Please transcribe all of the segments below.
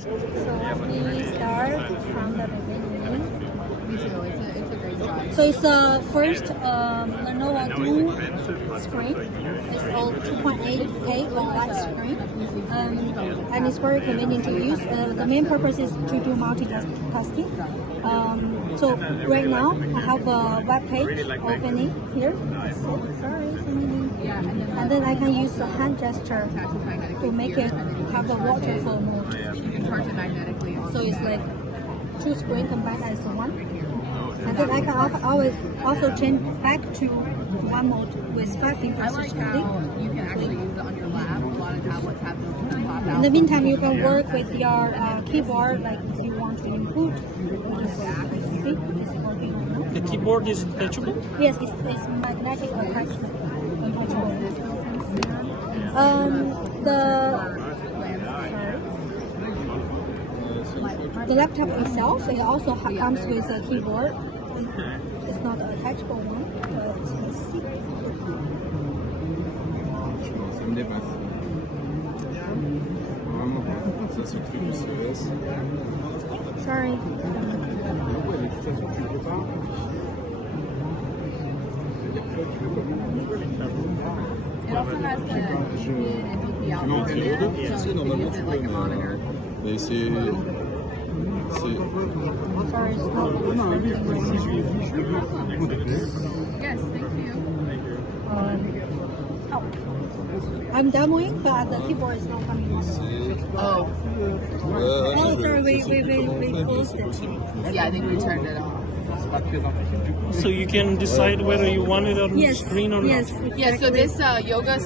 So let me start from the beginning. Me too. It's a great job. So it's the first Lenovo dual screen. It's all 2.8K OLED screen, and it's very convenient to use. The main purpose is to do multitasking. So right now I have a web page opening here. Sorry, Yeah, and then I can use the hand gesture to make it have the waterfall mode. you can charge it magnetically. So it's like two screen combined as one. And then I can always also change back to one mode with 5 fingers. I like how you can actually use it on your lap. A lot of tablets have those pop out. In the meantime, you can work with your keyboard, like if you want to input. See, it's working now. The keyboard is detachable? Yes, it's magnetic attachment. The laptop itself, it also comes with a keyboard. It's not an attachable one, but let's see. Ça me dépasse. Vraiment, ça se truc du CES. Sorry. Ouais, de toute façon, tu peux pas. It also has the NDP out Non, there, c'est deux. so Si, you can normalement, use tu it peux. like a monitor. Mais c'est. Sorry, it's not. Yes, thank you. I'm demoing, but the keyboard is not coming on. Oh, Oh, sorry, we closed it. yeah, I think we turned it off. So you can decide whether you want it on the Yes, screen or yes. not. Yeah, so this yoga,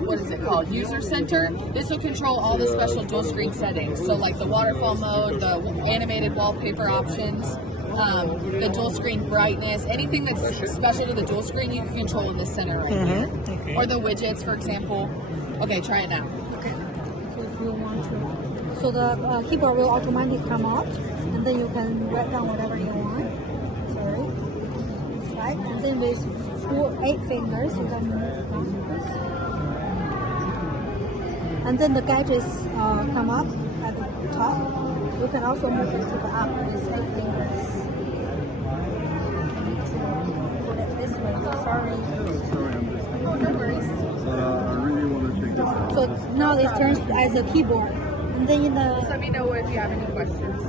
what is it called? User Center. This will control all the special dual screen settings. So like the waterfall mode, the animated wallpaper options, the dual screen brightness, anything that's special to the dual screen you can control in this center right here. Okay. Or the widgets, for example. Okay, try it now. Okay. So if you want to, so the keyboard will automatically come out, and then you can write down whatever you want. Sorry. Right, and then with 8 fingers you can move down this. And then the gadgets come up at the top. You can also move it to the up with 8 fingers. Put it this way. Sorry. Sorry, I'm just. Oh, no worries. I really want to check this out. So now it turns as a keyboard, and then in Just the let me know if you have any questions.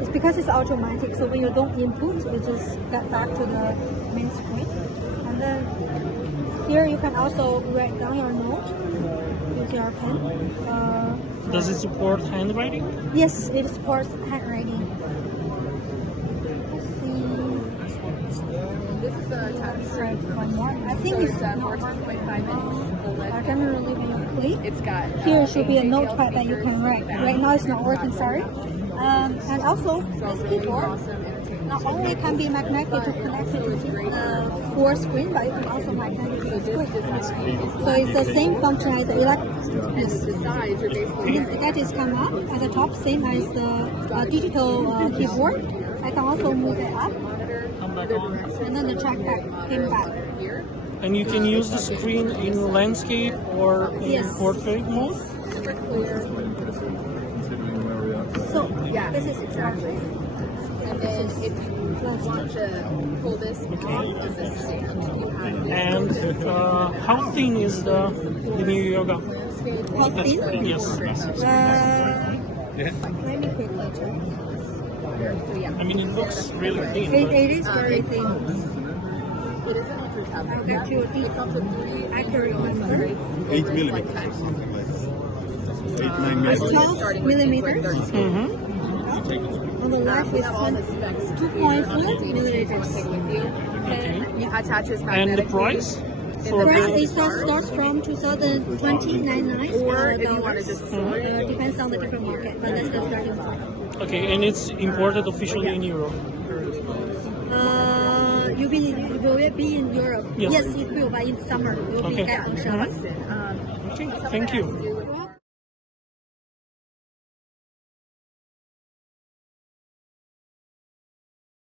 it's because it's automatic. So when you don't input, you just get back to the main screen, and then here you can also write down your note with your pen. Does it support handwriting? Yes, it supports handwriting. Let's see. This is the touch. Right, one more. I think So it's it's 14.5 inch OLED. generally when you click. It's got Here should be a JBL notepad that you can speakers write. in the back. Right now it's not working, sorry. And also So this really keyboard awesome entertainment. not only can be magnetic to connect it to the full screen, but it can also magnetic to the screen. So it's the same function as the And the size, you're basically the gadgets come up at the top, same as the digital keyboard. I can also move it up, Come back on. and then the trackpad came back. here. And you can use the screen in landscape or in Yes. portrait mode? Super clear. Considering where we are. So Yeah, this is exactly. And then if you want to pull this off of the stand, you have this. And how thin is the new yoga? How The thin? screen? Yes. Let me quickly check. So yeah, I mean, it looks really thin. It is very thin. it is an ultra tablet. I'll get you a It comes with 3 I can remember. 8 millimeters. 8, 9 It's millimeters. 12 millimeters. Mm-hmm. On the left is All the specs. 2.4 milliliters. Okay. It attaches And the magnetically. price? In For the Price back. is starts from 2020 Or if you want to just store it. depends on the different market, but that's the starting point. Okay, and it's imported officially in Europe. Will it be in Europe? Yes. Yes, it will, but in summer. It will Okay. be back on shelf. Okay, thank you.